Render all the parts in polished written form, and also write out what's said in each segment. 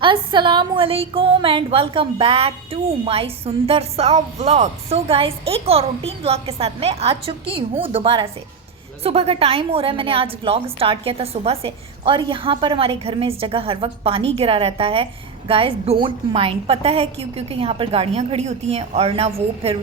असलकुम and welcome back to my सुंदर सा व्लॉग। सो गाइस, एक और रूटीन व्लॉग के साथ मैं आ चुकी हूँ दोबारा से। सुबह का टाइम हो रहा है, मैंने आज व्लॉग स्टार्ट किया था सुबह से। और यहाँ पर हमारे घर में इस जगह हर वक्त पानी गिरा रहता है। गाइस डोंट माइंड, पता है क्यों? क्योंकि यहाँ पर गाड़ियाँ खड़ी होती हैं और ना वो फिर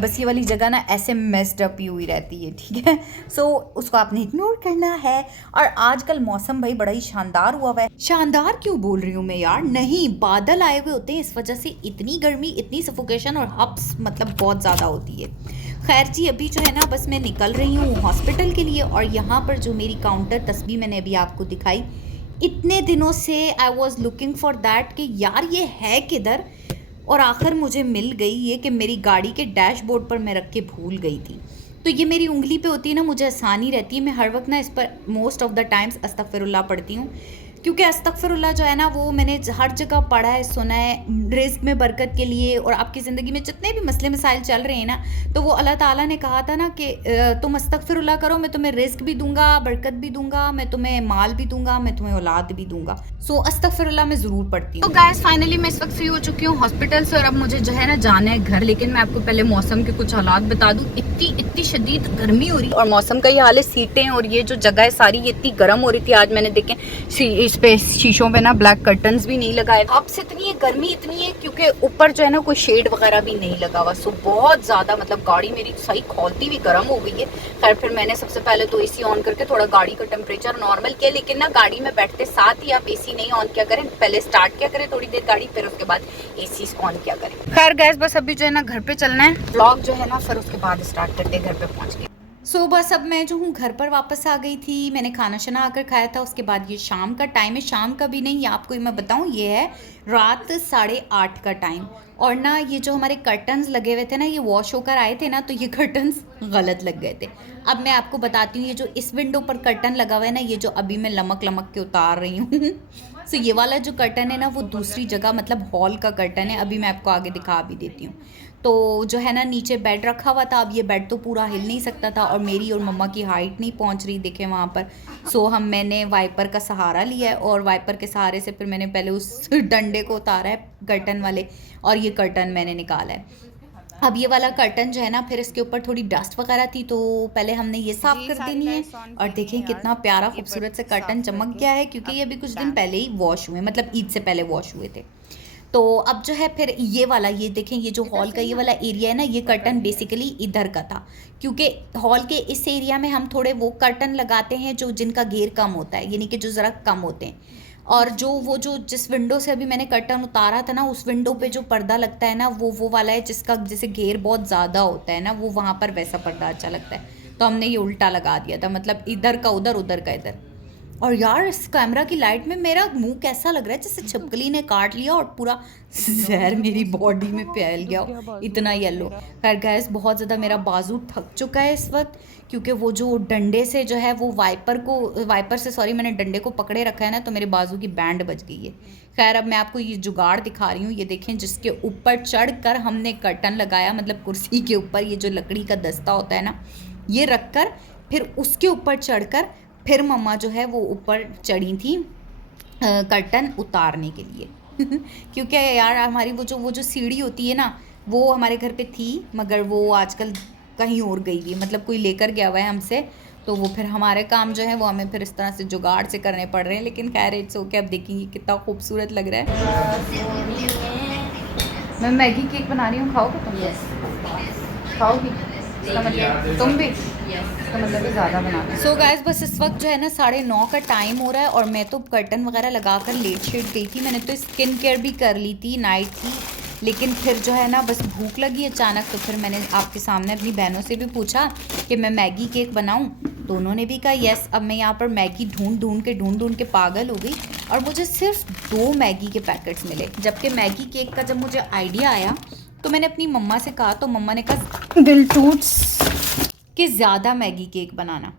बस ये वाली जगह ना ऐसे मेस्ड अप ही हुई रहती है, ठीक है। सो उसको आपने इग्नोर करना है। और आजकल मौसम भाई बड़ा ही शानदार हुआ है। शानदार क्यों बोल रही हूँ मैं यार? नहीं, बादल आए हुए होते हैं, इस वजह से इतनी गर्मी, इतनी सफोकेशन और हब्स मतलब बहुत ज़्यादा होती है। खैर जी, अभी जो है ना बस मैं निकल रही हूँ हॉस्पिटल के लिए। और यहाँ पर जो मेरी काउंटर तस्वीर मैंने अभी आपको दिखाई, इतने दिनों से I was looking for that कि यार ये है किधर, और आखिर मुझे मिल गई ये कि मेरी गाड़ी के डैशबोर्ड पर मैं रख के भूल गई थी। तो ये मेरी उंगली पे होती है ना, मुझे आसानी रहती है। मैं हर वक्त ना इस पर मोस्ट ऑफ द टाइम्स अस्तगफिरुल्लाह पढ़ती हूँ, क्योंकि अस्तगफिरुल्लाह जो है ना वो मैंने हर जगह पढ़ा है, सुना है, रिज़्क में बरकत के लिए। और आपकी ज़िंदगी में जितने भी मसले मसाइल चल रहे हैं ना, तो वो अल्लाह ताला ने कहा था ना कि तुम अस्तगफिरुल्लाह करो, मैं तुम्हें रिज़्क भी दूंगा, बरकत भी दूंगा, मैं तुम्हें माल भी दूंगा, मैं तुम्हें औलाद भी दूंगा। सो अस्तगफिरुल्लाह मैं ज़रूर पढ़ती हूँ। तो गाइस फाइनली मैं इस वक्त फ्री हो चुकी हूँ हॉस्पिटल से, और अब मुझे जो है ना जाना है घर। लेकिन मैं आपको पहले मौसम के कुछ हालात बता दूँ। इतनी इतनी शदीद गर्मी हो रही और मौसम का ये हाल है, सीटें और ये जो जगह है सारी ये इतनी गर्म हो रही थी। आज मैंने देखे इस पे शीशों पे ना ब्लैक कर्टन्स भी नहीं लगाए। अब से इतनी गर्मी इतनी है क्योंकि ऊपर जो है ना कोई शेड वगैरह भी नहीं लगा हुआ। सो बहुत ज़्यादा मतलब गाड़ी मेरी सही खोलती हुई गर्म हो गई है। खैर फिर मैंने सबसे पहले तो एसी ऑन करके थोड़ा गाड़ी का टेम्परेचर नॉर्मल किया। लेकिन ना गाड़ी में बैठते साथ ही आप एसी नहीं ऑन किया करें, पहले स्टार्ट किया करें थोड़ी देर गाड़ी, फिर उसके बाद एसी ऑन किया करें। खैर गैस बस अभी जो है ना घर पे चलना है, व्लॉग जो है ना फिर उसके बाद स्टार्ट करते हैं घर पे पहुँच के। सो बस अब मैं जो हूँ घर पर वापस आ गई थी। मैंने खाना शाना आकर खाया था। उसके बाद ये शाम का टाइम है, शाम का भी नहीं, ये आपको मैं बताऊँ, ये है रात 8:30 का टाइम। और ना ये जो हमारे कर्टन्स लगे हुए थे ना, ये वॉश होकर आए थे ना, तो ये कर्टन्स गलत लग गए थे। अब मैं आपको बताती हूँ, ये जो इस विंडो पर कर्टन लगा हुआ है ना, ये जो अभी मैं लमक लमक के उतार रही हूँ सो ये वाला जो कर्टन है ना वो दूसरी जगह मतलब हॉल का कर्टन है। अभी मैं आपको आगे दिखा भी देती हूँ। तो जो है ना नीचे बेड रखा हुआ था, अब ये बेड तो पूरा हिल नहीं सकता था और मेरी और मम्मा की हाइट नहीं पहुंच रही, देखे वहाँ पर। सो मैंने वाइपर का सहारा लिया है, और वाइपर के सहारे से फिर मैंने पहले उस डंडे को उतारा है कर्टन वाले, और ये कर्टन मैंने निकाला है। अब ये वाला कर्टन जो है ना, फिर इसके ऊपर थोड़ी डस्ट वगैरह थी, तो पहले हमने ये साफ़ कर देनी है। और देखें कितना प्यारा खूबसूरत से कर्टन चमक गया है, क्योंकि ये अभी कुछ दिन पहले ही वॉश हुए, मतलब ईद से पहले वॉश हुए थे। तो अब जो है फिर ये वाला, ये देखें, ये जो हॉल का ये वाला एरिया है ना, ये कर्टन बेसिकली इधर का था, क्योंकि हॉल के इस एरिया में हम थोड़े वो कर्टन लगाते हैं जो जिनका घेर कम होता है, यानी कि जो ज़रा कम होते हैं। और जो वो जो जिस विंडो से अभी मैंने कर्टन उतारा था ना, उस विंडो पे जो पर्दा लगता है ना, वो वाला है जिसका जैसे घेर बहुत ज़्यादा होता है ना, वो वहाँ पर वैसा पर्दा अच्छा लगता है। तो हमने ये उल्टा लगा दिया था, मतलब इधर का उधर, उधर का इधर। और यार इस कैमरा की लाइट में मेरा मुंह कैसा लग रहा है, जैसे छिपकली ने काट लिया और पूरा जहर मेरी बॉडी में फैल गया हो, इतना येलो। खैर गैस बहुत ज़्यादा मेरा बाजू थक चुका है इस वक्त, क्योंकि वो जो डंडे से जो है वो वाइपर से सॉरी मैंने डंडे को पकड़े रखा है ना, तो मेरे बाजू की बैंड बज गई है। खैर अब मैं आपको ये जुगाड़ दिखा रही हूँ, ये देखें, जिसके ऊपर चढ़ कर हमने कर्टन लगाया, मतलब कुर्सी के ऊपर ये जो लकड़ी का दस्ता होता है ना, ये रख कर फिर उसके ऊपर चढ़ कर फिर मम्मा जो है वो ऊपर चढ़ी थी कर्टन उतारने के लिए क्योंकि यार हमारी वो जो सीढ़ी होती है ना, वो हमारे घर पे थी, मगर वो आजकल कहीं और गई हुई है, मतलब कोई लेकर गया हुआ है हमसे। तो वो फिर हमारे काम जो है वो हमें फिर इस तरह से जुगाड़ से करने पड़ रहे हैं। लेकिन खैर इट्स ओके, अब देखेंगे कितना खूबसूरत लग रहा है। मैं मैगी केक बना रही हूँ, खाओगे तुम? खाओगी? इसका मतलब तुम भी, इसका मतलब भी ज़्यादा बना। सो गाइस बस इस वक्त जो है ना 9:30 का टाइम हो रहा है, और मैं तो कर्टन वगैरह लगा कर लेट शेट गई थी। मैंने तो स्किन केयर भी कर ली थी, नाइट थी। लेकिन फिर जो है ना बस भूख लगी अचानक, तो फिर मैंने आपके सामने अपनी बहनों से भी पूछा कि मैं मैगी केक बनाऊं, तो उन्होंने भी कहा यस। अब मैं यहाँ पर मैगी ढूंढ के पागल हो गई, और मुझे सिर्फ 2 मैगी के पैकेट्स मिले। जबकि मैगी केक का जब मुझे आइडिया आया तो मैंने अपनी मम्मा से कहा, तो मम्मा ने कहा दिल टूट्स कि ज़्यादा मैगी केक बनाना।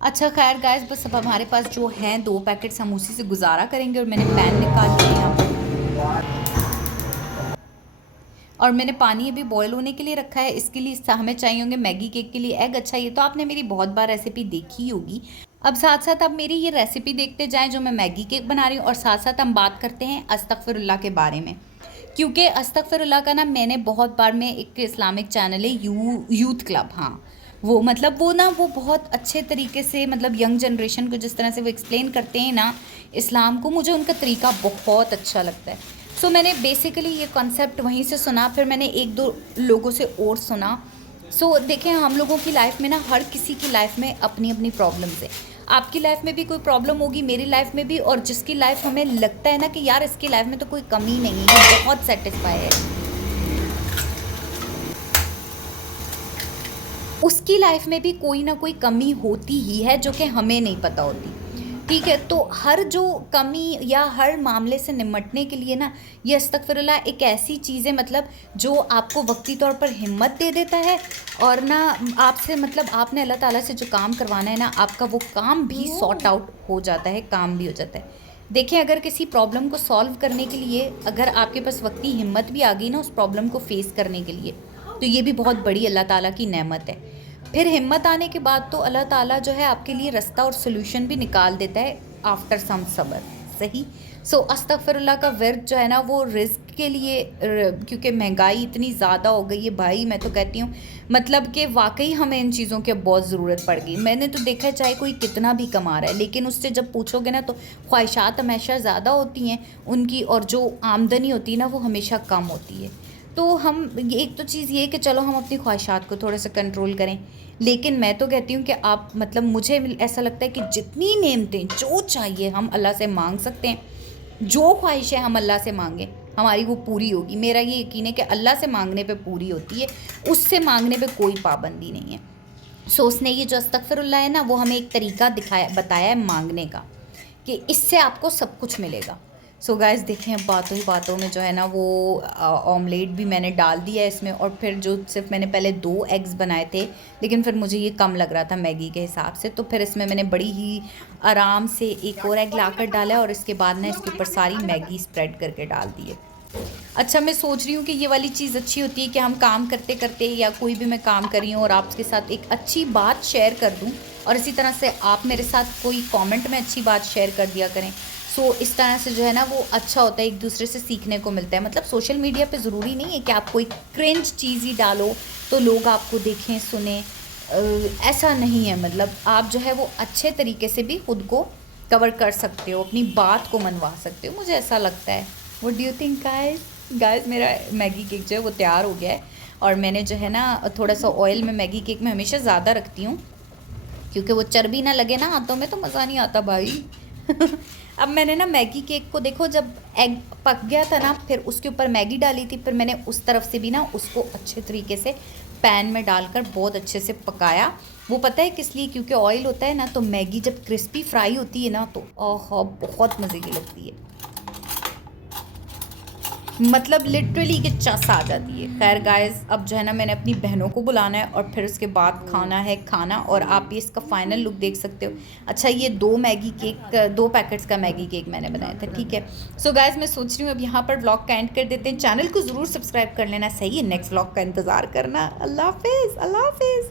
अच्छा खैर गाइस बस अब हमारे पास जो हैं 2 पैकेट्स, हम उसी से गुजारा करेंगे। और मैंने पैन निकाल लिया यहाँ पर, और मैंने पानी अभी बॉयल होने के लिए रखा है। इसके लिए हमें चाहिए होंगे मैगी केक के लिए एग। अच्छा ये तो आपने मेरी बहुत बार रेसिपी देखी होगी। अब साथ साथ आप मेरी ये रेसिपी देखते जाएं जो मैं मैगी केक बना रही हूँ, और साथ साथ हम बात करते हैं अस्तगफिरुल्लाह के बारे में। क्योंकि अस्तगफिरुल्लाह का ना मैंने बहुत बार, में एक इस्लामिक चैनल है यूथ क्लब, हाँ वो मतलब वो ना वो बहुत अच्छे तरीके से मतलब यंग जनरेशन को जिस तरह से वो एक्सप्लेन करते हैं ना इस्लाम को, मुझे उनका तरीका बहुत अच्छा लगता है। सो मैंने बेसिकली ये कॉन्सेप्ट वहीं से सुना, फिर मैंने एक दो लोगों से और सुना। सो देखें, हम लोगों की लाइफ में ना हर किसी की लाइफ में अपनी अपनी प्रॉब्लम्स है। आपकी लाइफ में भी कोई प्रॉब्लम होगी, मेरी लाइफ में भी, और जिसकी लाइफ हमें लगता है ना कि यार इसकी लाइफ में तो कोई कमी नहीं है, ये बहुत सेटिस्फाई है, उसकी लाइफ में भी कोई ना कोई कमी होती ही है जो कि हमें नहीं पता होती। ठीक है, तो हर जो कमी या हर मामले से निमटने के लिए ना ये अस्तगफिरुल्लाह एक ऐसी चीज़ है मतलब जो आपको वक्ती तौर पर हिम्मत दे देता है, और ना आपसे मतलब आपने अल्लाह ताला से जो काम करवाना है ना, आपका वो काम भी सॉर्ट आउट हो जाता है, काम भी हो जाता है। देखिए, अगर किसी प्रॉब्लम को सॉल्व करने के लिए अगर आपके पास वक्ती हिम्मत भी आ गई ना उस प्रॉब्लम को फेस करने के लिए, तो ये भी बहुत बड़ी अल्लाह ताला की नेमत है। फिर हिम्मत आने के बाद तो अल्लाह ताला जो है आपके लिए रास्ता और सोल्यूशन भी निकाल देता है आफ्टर सम सब्र। सही। सो अस्तगफिरुल्लाह का वर्द जो है ना वो रिस्क के लिए, क्योंकि महंगाई इतनी ज़्यादा हो गई है भाई, मैं तो कहती हूँ मतलब कि वाकई हमें इन चीज़ों की बहुत ज़रूरत पड़ गई। मैंने तो देखा है चाहे कोई कितना भी कमा रहा है, लेकिन उससे जब पूछोगे ना तो ख्वाहिशात हमेशा ज़्यादा होती हैं उनकी, और जो आमदनी होती है ना वो हमेशा कम होती है। तो हम एक तो चीज़ ये कि चलो हम अपनी ख्वाहिशात को थोड़ा सा कंट्रोल करें, लेकिन मैं तो कहती हूँ कि आप मतलब मुझे ऐसा लगता है कि जितनी नेमतें जो चाहिए हम अल्लाह से मांग सकते हैं, जो ख्वाहिशें हम अल्लाह से मांगें हमारी वो पूरी होगी। मेरा ये यकीन है कि अल्लाह से मांगने पे पूरी होती है, उससे मांगने पे कोई पाबंदी नहीं है। सो उसने ये जो अस्तगफिरुल्लाह है ना वो हमें एक तरीका बताया है मांगने का, कि इससे आपको सब कुछ मिलेगा। सो गाइस देखें, बातों ही बातों में जो है ना वो ऑमलेट भी मैंने डाल दिया है इसमें, और फिर जो सिर्फ मैंने पहले 2 एग्स बनाए थे, लेकिन फिर मुझे ये कम लग रहा था मैगी के हिसाब से, तो फिर इसमें मैंने बड़ी ही आराम से एक और एग लाकर डाला, और इसके बाद ना इसके ऊपर सारी मैगी स्प्रेड करके डाल दी है। अच्छा, मैं सोच रही हूँ कि ये वाली चीज़ अच्छी होती है कि हम काम करते करते या कोई भी मैं काम कर रही हूँ और आपके साथ एक अच्छी बात शेयर कर दूँ, और इसी तरह से आप मेरे साथ कोई कमेंट में अच्छी बात शेयर कर दिया करें। सो इस तरह से जो है ना वो अच्छा होता है, एक दूसरे से सीखने को मिलता है। मतलब सोशल मीडिया पे ज़रूरी नहीं है कि आप कोई क्रिंज चीज़ ही डालो तो लोग आपको देखें सुने, ऐसा नहीं है। मतलब आप जो है वो अच्छे तरीके से भी खुद को कवर कर सकते हो, अपनी बात को मनवा सकते हो, मुझे ऐसा लगता है। What do you think guys? मेरा मैगी केक जो है वो तैयार हो गया है, और मैंने जो है ना थोड़ा सा ऑयल में मैगी केक में हमेशा ज़्यादा रखती हूँ, क्योंकि वो चर्बी ना लगे ना हाथों में तो मज़ा नहीं आता भाई। अब मैंने ना मैगी केक को देखो, जब एग पक गया था ना फिर उसके ऊपर मैगी डाली थी, फिर मैंने उस तरफ से भी ना उसको अच्छे तरीके से पैन में डालकर बहुत अच्छे से पकाया। वो पता है किस लिए? क्योंकि ऑयल होता है ना, तो मैगी जब क्रिस्पी फ्राई होती है ना तो ओह बहुत मज़े की लगती है, मतलब लिटरली कि चस आ जाती है। खैर गाइस, अब जो है ना मैंने अपनी बहनों को बुलाना है और फिर उसके बाद खाना है खाना, और आप ये इसका फाइनल लुक देख सकते हो। अच्छा, ये 2 पैकेट्स का मैगी केक मैंने बनाया था, ठीक है। सो गाइस, मैं सोच रही हूँ अब यहाँ पर व्लॉग का एंड कर देते हैं। चैनल को ज़रूर सब्सक्राइब कर लेना, सही है। नेक्स्ट व्लॉग का इंतज़ार करना। अल्लाह हाफिज़, अल्लाह हाफिज़।